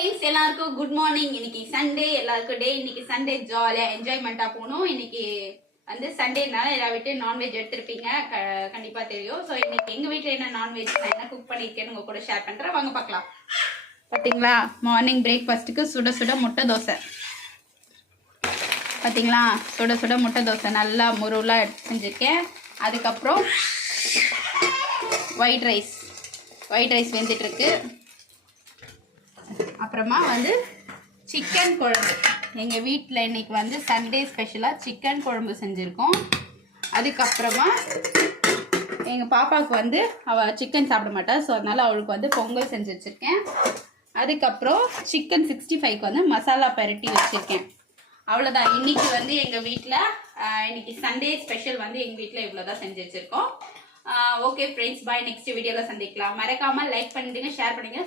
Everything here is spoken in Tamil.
ஃப்ரெண்ட்ஸ் எல்லாருக்கும் குட் மார்னிங். இன்னைக்கு சண்டே, எல்லாருக்கும் டே. இன்னைக்கு சண்டே ஜாலியா என்ஜாய்மெண்டா போகணும். இன்னைக்கு வந்து சண்டேனால எல்லா வீட்லயும் நான்வெஜ் எடுத்திருப்பீங்க, கண்டிப்பா தெரியும். ஸோ இன்னைக்கு எங்க வீட்டுல என்ன நான்வெஜ், நான் என்ன குக் பண்ணிருக்கேன்னு உங்க கூட ஷேர் பண்றேன். வாங்க பார்க்கலாம். பாத்தீங்களா, மார்னிங் பிரேக்ஃபாஸ்ட்டுக்கு சுட சுட முட்டை தோசை. பாத்தீங்களா, சுட சுட முட்டை தோசை நல்லா முருளா எடுத்து செஞ்சிருக்கேன். அதுக்கப்புறம் ஒயிட் ரைஸ் வெந்துட்டு இருக்கு. அப்புறமா வந்து சிக்கன் குழம்பு. எங்கள் வீட்டில் இன்னைக்கு வந்து சண்டே ஸ்பெஷலாக சிக்கன் குழம்பு செஞ்சுருக்கோம். அதுக்கப்புறமா எங்கள் பாப்பாவுக்கு வந்து அவள் சிக்கன் சாப்பிட மாட்டா, ஸோ அதனால் அவளுக்கு வந்து பொங்கல் செஞ்சு வச்சுருக்கேன். அதுக்கப்புறம் சிக்கன் 65க்கு வந்து மசாலா பரட்டி வச்சுருக்கேன். அவ்வளோதான். இன்னைக்கு வந்து எங்கள் வீட்டில் இன்னைக்கு சண்டே ஸ்பெஷல் வந்து எங்கள் வீட்டில் இவ்வளோதான் செஞ்சு வச்சுருக்கோம். ஓகே ஃப்ரெண்ட்ஸ், பாய். நெக்ஸ்ட் வீடியோவில் சந்திக்கலாம். மறக்காமல் லைக் பண்ணிடுங்க, ஷேர் பண்ணுங்க.